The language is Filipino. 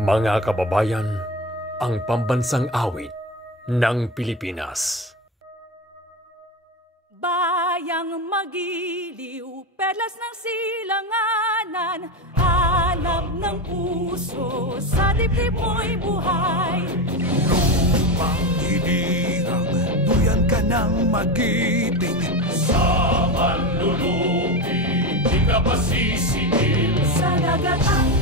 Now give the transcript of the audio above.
Mga kababayan, ang pambansang awit ng Pilipinas. Bayang magiliw, perlas ng silanganan, hanap ng puso, sa dibdib mo'y buhay. Lupang hinirang, duyan ka ng magiting. Sa manlulupi, di ka pasisingil. Sa dagat at